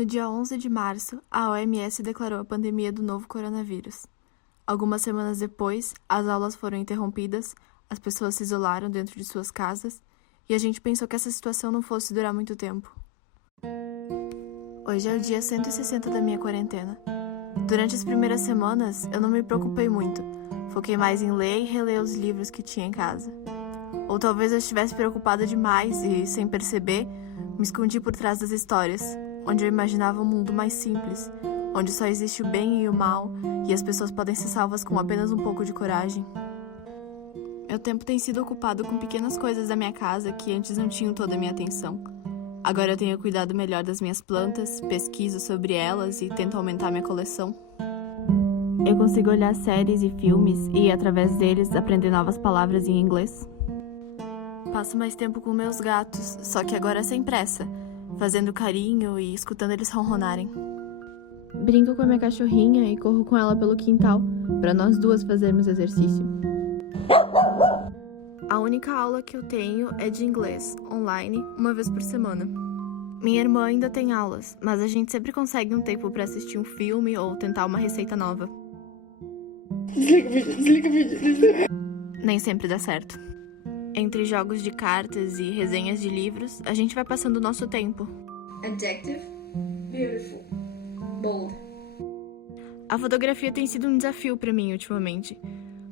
No dia 11 de março, a OMS declarou a pandemia do novo coronavírus. Algumas semanas depois, as aulas foram interrompidas, as pessoas se isolaram dentro de suas casas e a gente pensou que essa situação não fosse durar muito tempo. Hoje é o dia 160 da minha quarentena. Durante as primeiras semanas, eu não me preocupei muito. Foquei mais em ler e reler os livros que tinha em casa. Ou talvez eu estivesse preocupada demais e, sem perceber, me escondi por trás das histórias, onde eu imaginava um mundo mais simples, onde só existe o bem e o mal, e as pessoas podem ser salvas com apenas um pouco de coragem. Meu tempo tem sido ocupado com pequenas coisas da minha casa que antes não tinham toda a minha atenção. Agora eu tenho cuidado melhor das minhas plantas, pesquiso sobre elas e tento aumentar minha coleção. Eu consigo olhar séries e filmes e, através deles, aprender novas palavras em inglês. Passo mais tempo com meus gatos, só que agora sem pressa, fazendo carinho e escutando eles ronronarem. Brinco com a minha cachorrinha e corro com ela pelo quintal, para nós duas fazermos exercício. A única aula que eu tenho é de inglês, online, uma vez por semana. Minha irmã ainda tem aulas, mas a gente sempre consegue um tempo para assistir um filme ou tentar uma receita nova. Desliga o vídeo. Nem sempre dá certo. Entre jogos de cartas e resenhas de livros, a gente vai passando o nosso tempo. Adjective, beautiful, bold. A fotografia tem sido um desafio para mim ultimamente.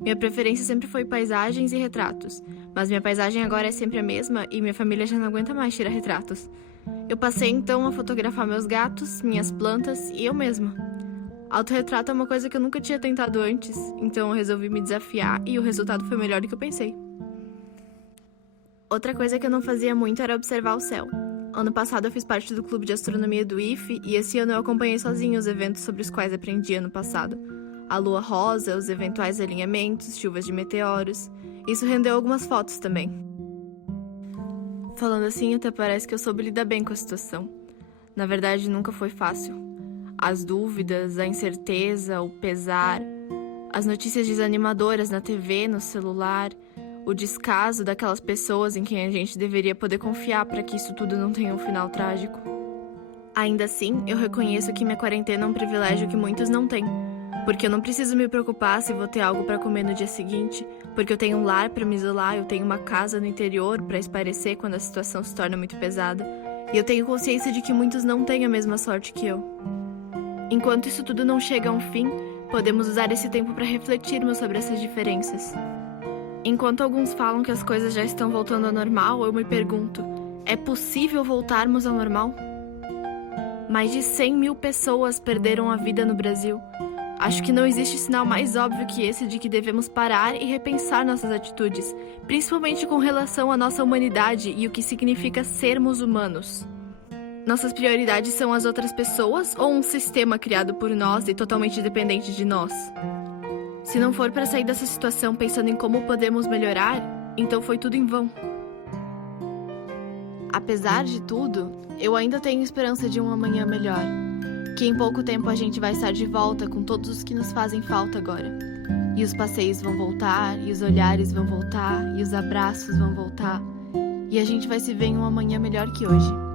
Minha preferência sempre foi paisagens e retratos, mas minha paisagem agora é sempre a mesma e minha família já não aguenta mais tirar retratos. Eu passei então a fotografar meus gatos, minhas plantas e eu mesma. Autorretrato é uma coisa que eu nunca tinha tentado antes, então eu resolvi me desafiar e o resultado foi melhor do que eu pensei. Outra coisa que eu não fazia muito era observar o céu. Ano passado eu fiz parte do clube de astronomia do IFE e esse ano eu acompanhei sozinha os eventos sobre os quais aprendi ano passado. A lua rosa, os eventuais alinhamentos, chuvas de meteoros. Isso rendeu algumas fotos também. Falando assim, até parece que eu soube lidar bem com a situação. Na verdade, nunca foi fácil. As dúvidas, a incerteza, o pesar, as notícias desanimadoras na TV, no celular, o descaso daquelas pessoas em quem a gente deveria poder confiar para que isso tudo não tenha um final trágico. Ainda assim, eu reconheço que minha quarentena é um privilégio que muitos não têm. Porque eu não preciso me preocupar se vou ter algo para comer no dia seguinte, porque eu tenho um lar para me isolar, eu tenho uma casa no interior para espairecer quando a situação se torna muito pesada, e eu tenho consciência de que muitos não têm a mesma sorte que eu. Enquanto isso tudo não chega a um fim, podemos usar esse tempo para refletirmos sobre essas diferenças. Enquanto alguns falam que as coisas já estão voltando ao normal, eu me pergunto, é possível voltarmos ao normal? Mais de 100 mil pessoas perderam a vida no Brasil. Acho que não existe sinal mais óbvio que esse de que devemos parar e repensar nossas atitudes, principalmente com relação à nossa humanidade e o que significa sermos humanos. Nossas prioridades são as outras pessoas ou um sistema criado por nós e totalmente dependente de nós? Se não for para sair dessa situação pensando em como podemos melhorar, então foi tudo em vão. Apesar de tudo, eu ainda tenho esperança de um amanhã melhor. Que em pouco tempo a gente vai estar de volta com todos os que nos fazem falta agora. E os passeios vão voltar, e os olhares vão voltar, e os abraços vão voltar. E a gente vai se ver em um amanhã melhor que hoje.